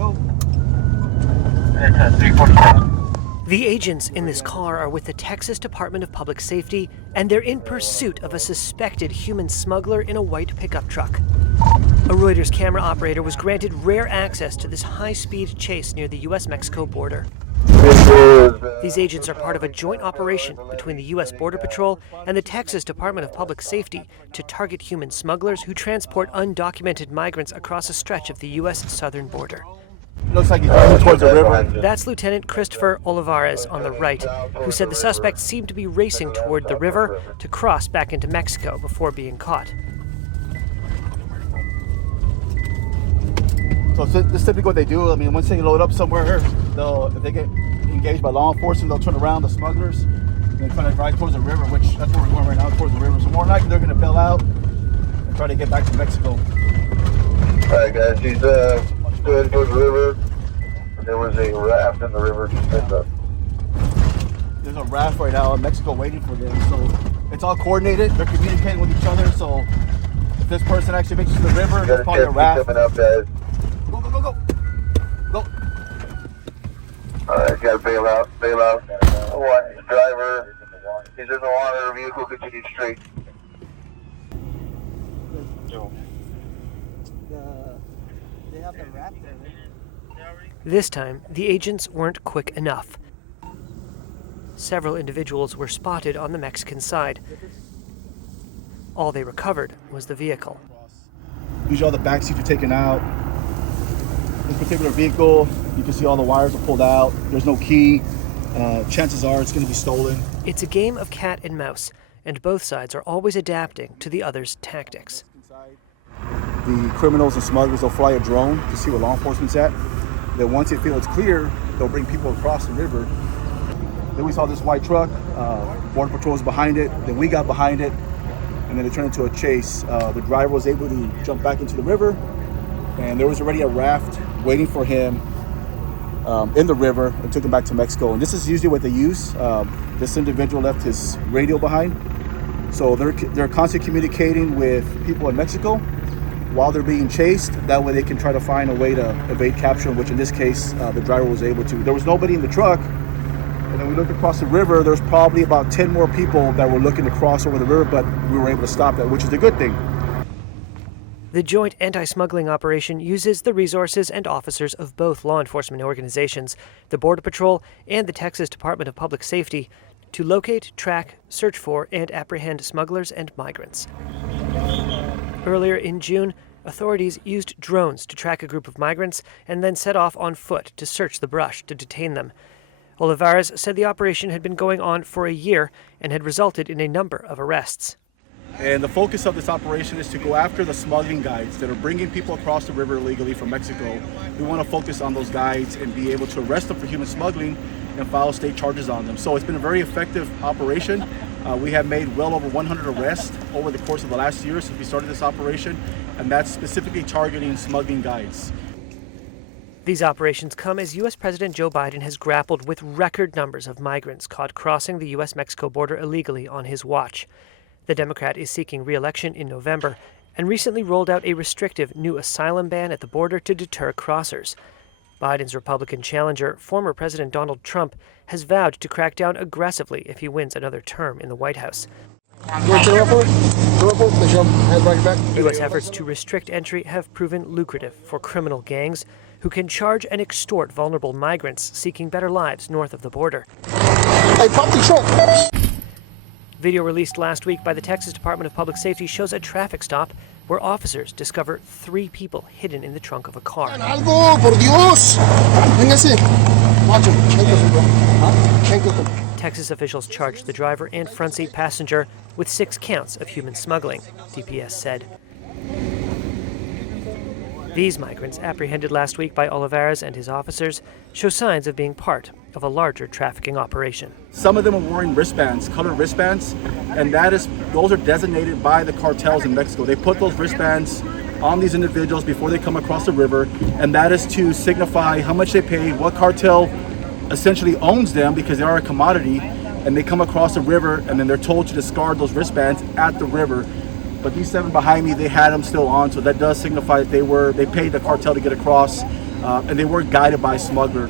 go. The agents in this car are with the Texas Department of Public Safety, and they're in pursuit of a suspected human smuggler in a white pickup truck. A Reuters camera operator was granted rare access to this high-speed chase near the U.S.-Mexico border. These agents are part of a joint operation between the U.S. Border Patrol and the Texas Department of Public Safety to target human smugglers who transport undocumented migrants across a stretch of the U.S. southern border. Looks like he's driving towards the river. That's Lieutenant Christopher Olivares on the right, who said the suspect seemed to be racing toward the river to cross back into Mexico before being caught. So this is typically what they do. I mean, once they load up somewhere, if they get engaged by law enforcement, they'll turn around, the smugglers, and then kind of drive towards the river, which that's where we're going right now, towards the river. So more likely they're going to bail out and try to get back to Mexico. All right, guys, he's heading towards the river. There was a raft in the river just heads up. There's a raft right now in Mexico waiting for them. So it's all coordinated. They're communicating with each other. So if this person actually makes it to the river, there's probably a raft. Coming up, guys. Go, go, go, go. Go. All right, gotta bail out, bail out. One driver, he's in the water, vehicle continues straight. They have the raft there. This time, the agents weren't quick enough. Several individuals were spotted on the Mexican side. All they recovered was the vehicle. Usually all the back seats are taken out. This particular vehicle, you can see all the wires are pulled out. There's no key. Chances are it's going to be stolen. It's a game of cat and mouse, and both sides are always adapting to the other's tactics. The criminals and smugglers will fly a drone to see where law enforcement's at. Then once they feel it's clear, they'll bring people across the river. Then we saw this white truck. Border Patrol was behind it. Then we got behind it, and then it turned into a chase. The driver was able to jump back into the river, and there was already a raft waiting for him in the river and took him back to Mexico. And this is usually what they use. This individual left his radio behind, so they're constantly communicating with people in Mexico while they're being chased. That way they can try to find a way to evade capture, which in this case the driver was able to. There was nobody in the truck, and then we looked across the river. There's probably about 10 more people that were looking to cross over the river, but we were able to stop that, which is a good thing. The joint anti-smuggling operation uses the resources and officers of both law enforcement organizations, the Border Patrol and the Texas Department of Public Safety, to locate, track, search for, and apprehend smugglers and migrants. Earlier in June, authorities used drones to track a group of migrants and then set off on foot to search the brush to detain them. Olivares said the operation had been going on for a year and had resulted in a number of arrests. And the focus of this operation is to go after the smuggling guides that are bringing people across the river illegally from Mexico. We want to focus on those guides and be able to arrest them for human smuggling and file state charges on them. So it's been a very effective operation. We have made well over 100 arrests over the course of the last year since we started this operation, and that's specifically targeting smuggling guides. These operations come as U.S. President Joe Biden has grappled with record numbers of migrants caught crossing the U.S.-Mexico border illegally on his watch. The Democrat is seeking re-election in November and recently rolled out a restrictive new asylum ban at the border to deter crossers. Biden's Republican challenger, former President Donald Trump, has vowed to crack down aggressively if he wins another term in the White House. U.S. efforts to restrict entry have proven lucrative for criminal gangs who can charge and extort vulnerable migrants seeking better lives north of the border. Video released last week by the Texas Department of Public Safety shows a traffic stop where officers discover 3 people hidden in the trunk of a car. Texas officials charged the driver and front seat passenger with 6 counts of human smuggling, DPS said. These migrants, apprehended last week by Olivares and his officers, show signs of being part of a larger trafficking operation. Some of them are wearing wristbands, colored wristbands, and those are designated by the cartels in Mexico. They put those wristbands on these individuals before they come across the river, and that is to signify how much they paid, what cartel essentially owns them because they are a commodity, and they come across the river and then they're told to discard those wristbands at the river. But these 7 behind me, they had them still on, so that does signify that they paid the cartel to get across. and they were guided by a smuggler.